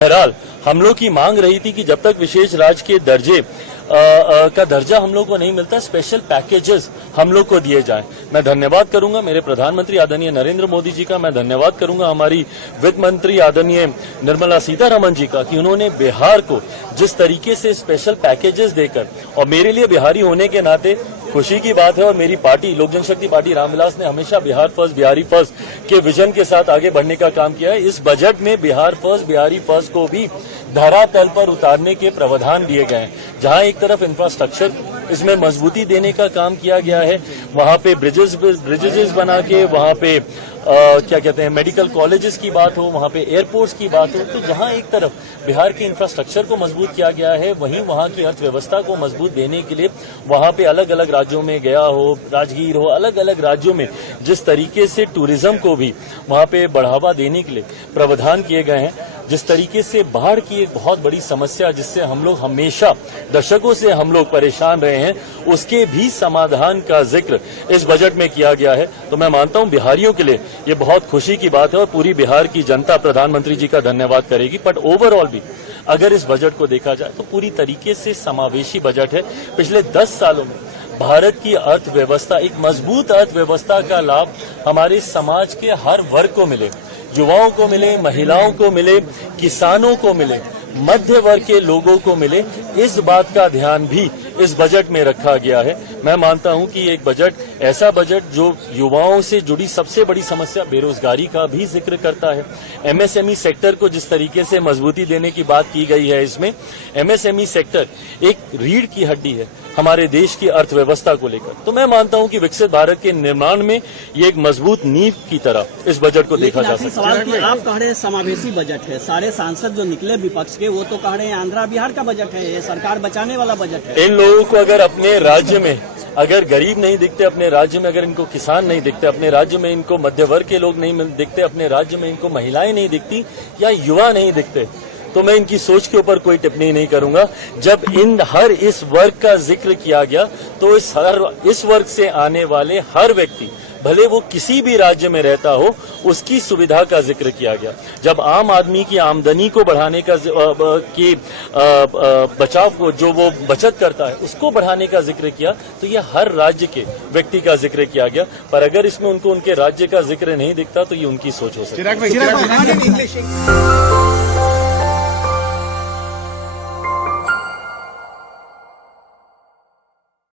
बहरहाल हम लोग की मांग रही थी कि जब तक विशेष राज्य के दर्जे का दर्जा हम लोग को नहीं मिलता, स्पेशल पैकेजेस हम लोग को दिए जाएं। मैं धन्यवाद करूंगा मेरे प्रधानमंत्री आदरणीय नरेंद्र मोदी जी का, मैं धन्यवाद करूंगा हमारी वित्त मंत्री आदरणीय निर्मला सीतारमण जी का कि उन्होंने बिहार को जिस तरीके से स्पेशल पैकेजेस देकर, और मेरे लिए बिहारी होने के नाते खुशी की बात है, और मेरी पार्टी लोक जनशक्ति पार्टी रामविलास ने हमेशा बिहार फर्स्ट बिहारी फर्स्ट के विजन के साथ आगे बढ़ने का काम किया है। इस बजट में बिहार फर्स्ट बिहारी फर्स्ट को भी धरातल पर उतारने के प्रावधान दिए गए हैं। जहां एक तरफ इंफ्रास्ट्रक्चर इसमें मजबूती देने का काम किया गया है, वहां पे ब्रिजेस बना के, वहां पे क्या कहते हैं मेडिकल कॉलेजेस की बात हो, वहां पे एयरपोर्ट्स की बात हो, तो जहां एक तरफ बिहार के इंफ्रास्ट्रक्चर को मजबूत किया गया है, वहीं वहां की अर्थव्यवस्था को मजबूत देने के लिए वहां पे अलग अलग राज्यों में गया हो, राजगीर हो, अलग अलग राज्यों में जिस तरीके से टूरिज्म को भी वहां पे बढ़ावा देने के लिए प्रावधान किए गए हैं, जिस तरीके से बाढ़ की एक बहुत बड़ी समस्या जिससे हम लोग हमेशा दशकों से हम लोग परेशान रहे हैं, उसके भी समाधान का जिक्र इस बजट में किया गया है। तो मैं मानता हूं बिहारियों के लिए ये बहुत खुशी की बात है और पूरी बिहार की जनता प्रधानमंत्री जी का धन्यवाद करेगी। बट ओवरऑल भी अगर इस बजट को देखा जाए तो पूरी तरीके से समावेशी बजट है। पिछले 10 सालों में भारत की अर्थव्यवस्था, एक मजबूत अर्थव्यवस्था का लाभ हमारे समाज के हर वर्ग को मिले, युवाओं को मिले, महिलाओं को मिले, किसानों को मिले, मध्य वर्ग के लोगों को मिले, इस बात का ध्यान भी इस बजट में रखा गया है। मैं मानता हूं कि एक बजट, ऐसा बजट जो युवाओं से जुड़ी सबसे बड़ी समस्या बेरोजगारी का भी जिक्र करता है। एमएसएमई सेक्टर को जिस तरीके से मजबूती देने की बात की गई है, इसमें एमएसएमई सेक्टर एक रीढ़ की हड्डी है हमारे देश की अर्थव्यवस्था को लेकर। तो मैं मानता हूं कि विकसित भारत के निर्माण में ये एक मजबूत नींव की तरह इस बजट को देखा जा सकता है। आप कह रहे हैं समावेशी बजट है, सारे सांसद जो निकले विपक्ष के वो तो कह रहे हैं आंध्रा बिहार का बजट है, ये सरकार बचाने वाला बजट है। इन लोगों को अगर अपने राज्य में अगर गरीब नहीं दिखते, अपने राज्य में अगर इनको किसान नहीं दिखते, अपने राज्य में इनको मध्य वर्ग के लोग नहीं दिखते, अपने राज्य में इनको महिलाएं नहीं दिखती या युवा नहीं दिखते, तो मैं इनकी सोच के ऊपर कोई टिप्पणी नहीं करूंगा। जब इस वर्ग का जिक्र किया गया तो इस वर्ग से आने वाले हर व्यक्ति, भले वो किसी भी राज्य में रहता हो, उसकी सुविधा का जिक्र किया गया। जब आम आदमी की आमदनी को बढ़ाने का बचाव को, जो वो बचत करता है, उसको बढ़ाने का जिक्र किया, तो ये हर राज्य के व्यक्ति का जिक्र किया गया। पर अगर इसमें उनको उनके राज्य का जिक्र नहीं दिखता तो ये उनकी सोच हो सकती है।